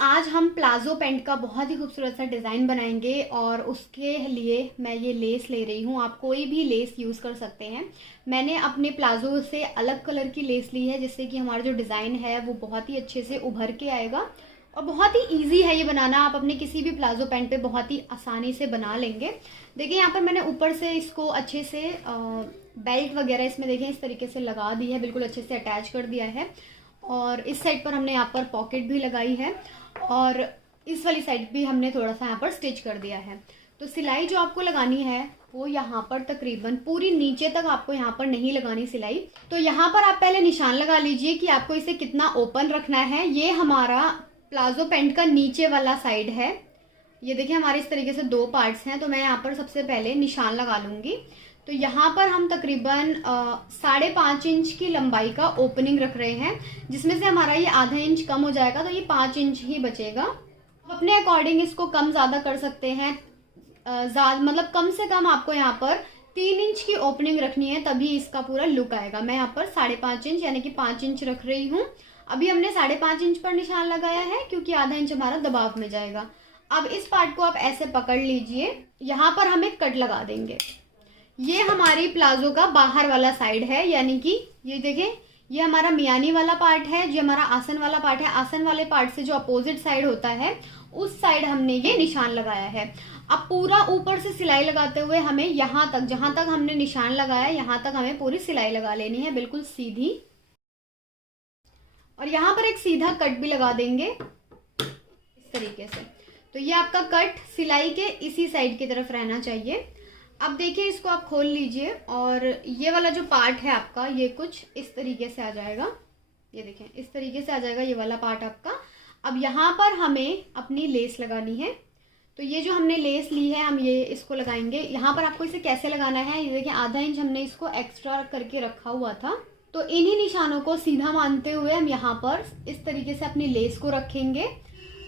आज हम palazzo pant का बहुत ही खूबसूरत सा डिज़ाइन बनाएंगे और उसके लिए मैं ये लेस ले रही हूँ। आप कोई भी लेस यूज़ कर सकते हैं। मैंने अपने प्लाजो से अलग कलर की लेस ली है जिससे कि हमारा जो डिज़ाइन है वो बहुत ही अच्छे से उभर के आएगा और बहुत ही ईजी है ये बनाना। आप अपने किसी भी प्लाजो पैंट पे बहुत ही आसानी से बना लेंगे। देखिए यहाँ पर मैंने ऊपर से इसको अच्छे से बेल्ट वगैरह इसमें देखें इस तरीके से लगा दी है, बिल्कुल अच्छे से अटैच कर दिया है। और इस साइड पर हमने यहाँ पर पॉकेट भी लगाई है और इस वाली साइड भी हमने थोड़ा सा यहाँ पर स्टिच कर दिया है। तो सिलाई जो आपको लगानी है वो यहाँ पर तकरीबन पूरी नीचे तक आपको यहाँ पर नहीं लगानी सिलाई। तो यहाँ पर आप पहले निशान लगा लीजिए कि आपको इसे कितना ओपन रखना है। ये हमारा प्लाजो पैंट का नीचे वाला साइड है। ये देखिए हमारे इस तरीके से दो पार्ट्स हैं। तो मैं यहाँ पर सबसे पहले निशान लगा लूँगी। तो यहाँ पर हम तकरीबन 5.5 इंच की लंबाई का ओपनिंग रख रहे हैं, जिसमें से हमारा ये आधा इंच कम हो जाएगा तो ये 5 इंच ही बचेगा। आप अपने अकॉर्डिंग इसको कम ज़्यादा कर सकते हैं। मतलब कम से कम आपको यहाँ पर 3 इंच की ओपनिंग रखनी है, तभी इसका पूरा लुक आएगा। मैं यहाँ पर 5.5 इंच यानी कि 5 इंच रख रही हूँ। अभी हमने 5.5 इंच पर निशान लगाया है क्योंकि आधा इंच हमारा दबाव में जाएगा। अब इस पार्ट को आप ऐसे पकड़ लीजिए। यहाँ पर हम एक कट लगा देंगे। ये हमारी प्लाजो का बाहर वाला साइड है, यानी कि ये देखें ये हमारा मियानी वाला पार्ट है, जो हमारा आसन वाला पार्ट है। आसन वाले पार्ट से जो अपोजिट साइड होता है उस साइड हमने ये निशान लगाया है। अब पूरा ऊपर से सिलाई लगाते हुए हमें यहाँ तक, जहाँ तक हमने निशान लगाया यहाँ तक हमें पूरी सिलाई लगा लेनी है, बिल्कुल सीधी। और यहाँ पर एक सीधा कट भी लगा देंगे इस तरीके से। तो ये आपका कट सिलाई के इसी साइड की तरफ रहना चाहिए। अब देखिए इसको आप खोल लीजिए और ये वाला जो पार्ट है आपका ये कुछ इस तरीके से आ जाएगा। ये देखें इस तरीके से आ जाएगा ये वाला पार्ट आपका। अब यहाँ पर हमें अपनी लेस लगानी है। तो ये जो हमने लेस ली है हम ये इसको लगाएंगे। यहाँ पर आपको इसे कैसे लगाना है, ये देखिए आधा इंच हमने इसको एक्स्ट्रा करके रखा हुआ था। तो इन्हीं निशानों को सीधा मानते हुए हम यहाँ पर इस तरीके से अपनी लेस को रखेंगे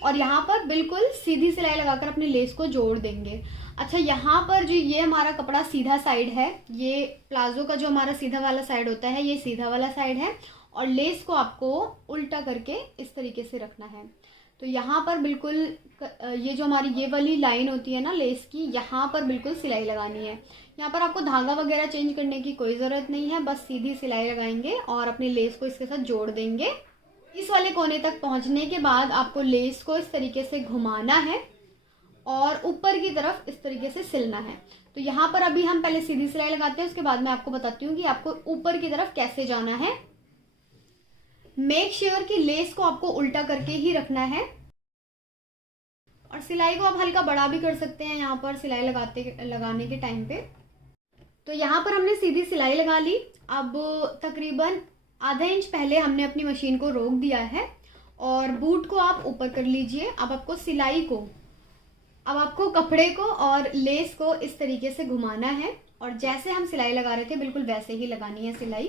और यहाँ पर बिल्कुल सीधी सिलाई लगाकर अपनी लेस को जोड़ देंगे। अच्छा, यहाँ पर जो ये हमारा कपड़ा सीधा साइड है, ये प्लाजो का जो हमारा सीधा वाला साइड होता है ये सीधा वाला साइड है और लेस को आपको उल्टा करके इस तरीके से रखना है। तो यहाँ पर बिल्कुल ये जो हमारी ये वाली लाइन होती है ना लेस की, यहाँ पर बिल्कुल सिलाई लगानी है। यहाँ पर आपको धागा वगैरह चेंज करने की कोई ज़रूरत नहीं है, बस सीधी सिलाई लगाएंगे और अपनी लेस को इसके साथ जोड़ देंगे। इस वाले कोने तक पहुँचने के बाद आपको लेस को इस तरीके से घुमाना है और ऊपर की तरफ इस तरीके से सिलना है। तो यहाँ पर अभी हम पहले सीधी सिलाई लगाते हैं, उसके बाद मैं आपको बताती हूँ कि आपको ऊपर की तरफ कैसे जाना है। मेक श्योर कि लेस को आपको उल्टा करके ही रखना है और सिलाई को आप हल्का बड़ा भी कर सकते हैं यहाँ पर सिलाई लगाने के टाइम पे। तो यहाँ पर हमने सीधी सिलाई लगा ली। अब तकरीबन आधा इंच पहले हमने अपनी मशीन को रोक दिया है और बूट को आप ऊपर कर लीजिए। अब आपको सिलाई को, अब आपको कपड़े को और लेस को इस तरीके से घुमाना है और जैसे हम सिलाई लगा रहे थे बिल्कुल वैसे ही लगानी है सिलाई।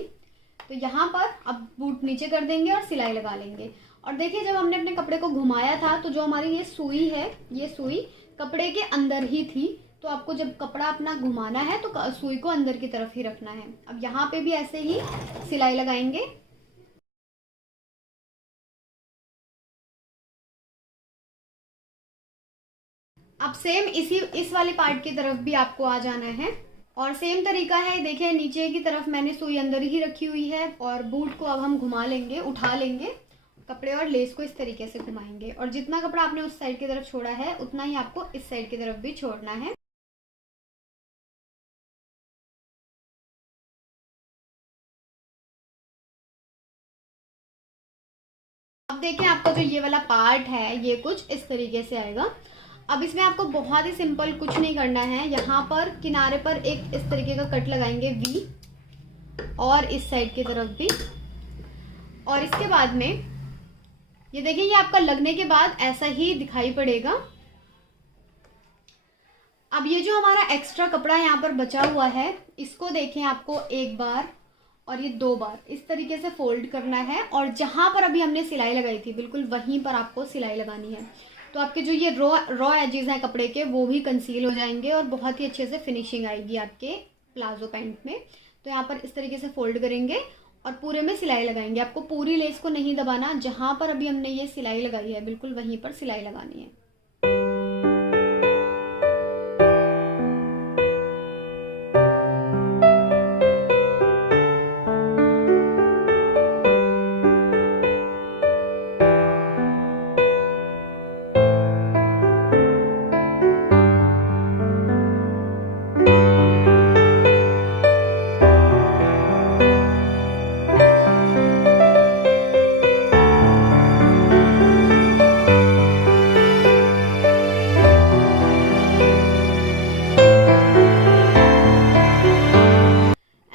तो यहाँ पर अब बूट नीचे कर देंगे और सिलाई लगा लेंगे। और देखिए जब हमने अपने कपड़े को घुमाया था तो जो हमारी ये सुई है, ये सुई कपड़े के अंदर ही थी। तो आपको जब कपड़ा अपना घुमाना है तो सुई को अंदर की तरफ ही रखना है। अब यहाँ पे भी ऐसे ही सिलाई लगाएंगे। अब सेम इस वाले पार्ट की तरफ भी आपको आ जाना है और सेम तरीका है। देखिए नीचे की तरफ मैंने सुई अंदर ही रखी हुई है और बूट को अब हम घुमा लेंगे, उठा लेंगे, कपड़े और लेस को इस तरीके से घुमाएंगे और जितना कपड़ा आपने उस साइड की तरफ छोड़ा है उतना ही आपको इस साइड की तरफ भी छोड़ना है। अब देखें आपका जो ये वाला पार्ट है ये कुछ इस तरीके से आएगा। अब इसमें आपको बहुत ही सिंपल कुछ नहीं करना है। यहाँ पर किनारे पर एक इस तरीके का कट लगाएंगे वी और इस साइड की तरफ भी। और इसके बाद में ये देखिए ये आपका लगने के बाद ऐसा ही दिखाई पड़ेगा। अब ये जो हमारा एक्स्ट्रा कपड़ा यहाँ पर बचा हुआ है इसको देखें आपको एक बार और ये 2 बार इस तरीके से फोल्ड करना है और जहाँ पर अभी हमने सिलाई लगाई थी बिल्कुल वहीं पर आपको सिलाई लगानी है। तो आपके जो ये रॉ एजेस हैं कपड़े के वो भी कंसील हो जाएंगे और बहुत ही अच्छे से फिनिशिंग आएगी आपके प्लाजो पैंट में। तो यहाँ पर इस तरीके से फोल्ड करेंगे और पूरे में सिलाई लगाएंगे। आपको पूरी लेस को नहीं दबाना, जहाँ पर अभी हमने ये सिलाई लगाई है बिल्कुल वहीं पर सिलाई लगानी है।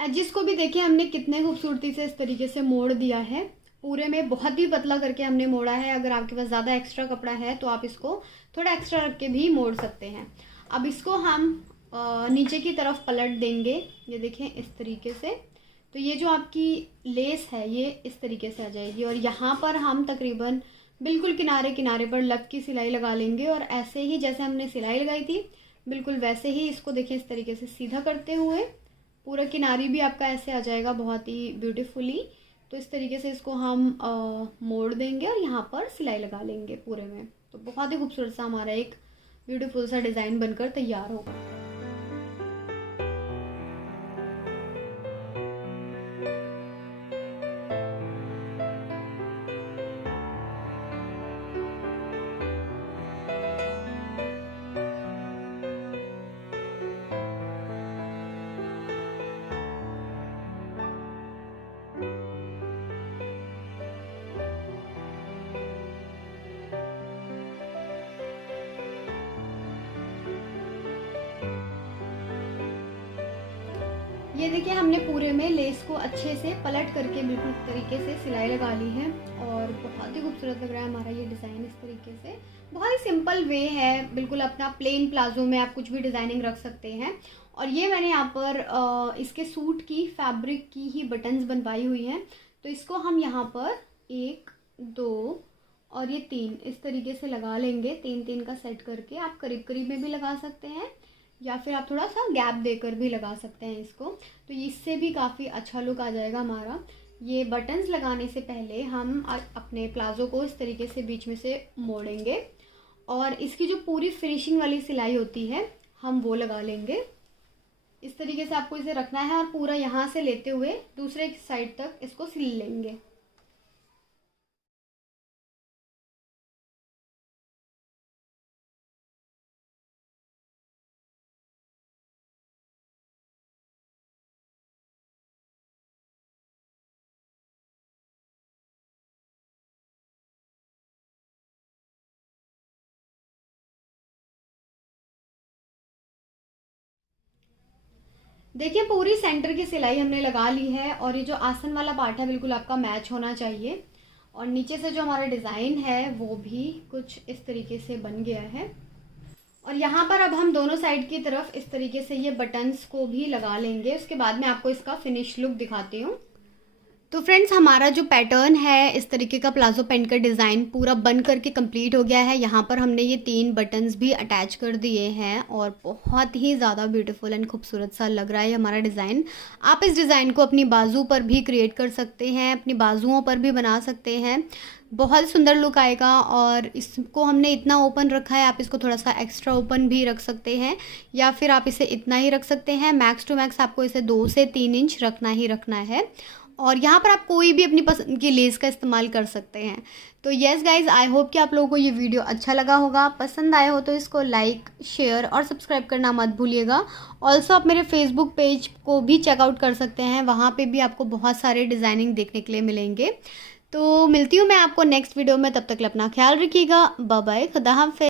जिसको भी देखिए हमने कितने खूबसूरती से इस तरीके से मोड़ दिया है। पूरे में बहुत ही पतला करके हमने मोड़ा है। अगर आपके पास ज़्यादा एक्स्ट्रा कपड़ा है तो आप इसको थोड़ा एक्स्ट्रा रख के भी मोड़ सकते हैं। अब इसको हम नीचे की तरफ पलट देंगे, ये देखें इस तरीके से। तो ये जो आपकी लेस है ये इस तरीके से आ जाएगी और यहाँ पर हम तकरीबन बिल्कुल किनारे किनारे पर लग की सिलाई लगा लेंगे और ऐसे ही जैसे हमने सिलाई लगाई थी बिल्कुल वैसे ही इसको देखें इस तरीके से सीधा करते हुए पूरा किनारी भी आपका ऐसे आ जाएगा बहुत ही ब्यूटीफुली। तो इस तरीके से इसको हम मोड़ देंगे और यहाँ पर सिलाई लगा लेंगे पूरे में। तो बहुत ही खूबसूरत सा हमारा एक ब्यूटीफुल सा डिज़ाइन बनकर तैयार होगा। ये देखिए हमने पूरे में लेस को अच्छे से पलट करके बिल्कुल तरीके से सिलाई लगा ली है और बहुत ही खूबसूरत लग रहा है हमारा ये डिज़ाइन। इस तरीके से बहुत ही सिंपल वे है, बिल्कुल अपना प्लेन प्लाजो में आप कुछ भी डिज़ाइनिंग रख सकते हैं। और ये मैंने यहाँ पर इसके सूट की फैब्रिक की ही बटन्स बनवाई हुई हैं। तो इसको हम यहाँ पर 1 2 और ये 3 इस तरीके से लगा लेंगे। 3 का सेट करके आप करीब करीब में भी लगा सकते हैं या फिर आप थोड़ा सा गैप देकर भी लगा सकते हैं इसको। तो इससे भी काफ़ी अच्छा लुक आ जाएगा हमारा। ये बटन्स लगाने से पहले हम अपने प्लाज़ो को इस तरीके से बीच में से मोड़ेंगे और इसकी जो पूरी फिनिशिंग वाली सिलाई होती है हम वो लगा लेंगे। इस तरीके से आपको इसे रखना है और पूरा यहाँ से लेते हुए दूसरे साइड तक इसको सिल लेंगे। देखिए पूरी सेंटर की सिलाई हमने लगा ली है और ये जो आसन वाला पार्ट है बिल्कुल आपका मैच होना चाहिए। और नीचे से जो हमारा डिज़ाइन है वो भी कुछ इस तरीके से बन गया है। और यहाँ पर अब हम दोनों साइड की तरफ इस तरीके से ये बटन्स को भी लगा लेंगे। उसके बाद मैं आपको इसका फिनिश लुक दिखाती हूँ। तो फ्रेंड्स हमारा जो पैटर्न है इस तरीके का प्लाजो पैंट का डिज़ाइन पूरा बन करके कंप्लीट हो गया है। यहाँ पर हमने ये 3 बटन्स भी अटैच कर दिए हैं और बहुत ही ज़्यादा ब्यूटीफुल एंड खूबसूरत सा लग रहा है हमारा डिज़ाइन। आप इस डिज़ाइन को अपनी बाजू पर भी क्रिएट कर सकते हैं, अपनी बाजुओं पर भी बना सकते हैं, बहुत सुंदर लुक आएगा। और इसको हमने इतना ओपन रखा है, आप इसको थोड़ा सा एक्स्ट्रा ओपन भी रख सकते हैं या फिर आप इसे इतना ही रख सकते हैं। मैक्स टू मैक्स आपको इसे 2 से 3 इंच रखना ही रखना है। और यहाँ पर आप कोई भी अपनी पसंद की लेस का इस्तेमाल कर सकते हैं। तो येस गाइज़, आई होप कि आप लोगों को ये वीडियो अच्छा लगा होगा। पसंद आया हो तो इसको लाइक, शेयर और सब्सक्राइब करना मत भूलिएगा। ऑल्सो आप मेरे फेसबुक पेज को भी चेकआउट कर सकते हैं, वहाँ पे भी आपको बहुत सारे डिज़ाइनिंग देखने के लिए मिलेंगे। तो मिलती हूँ मैं आपको नेक्स्ट वीडियो में, तब तक अपना ख्याल रखिएगा। बाय बाय, खुदा हाफिज़।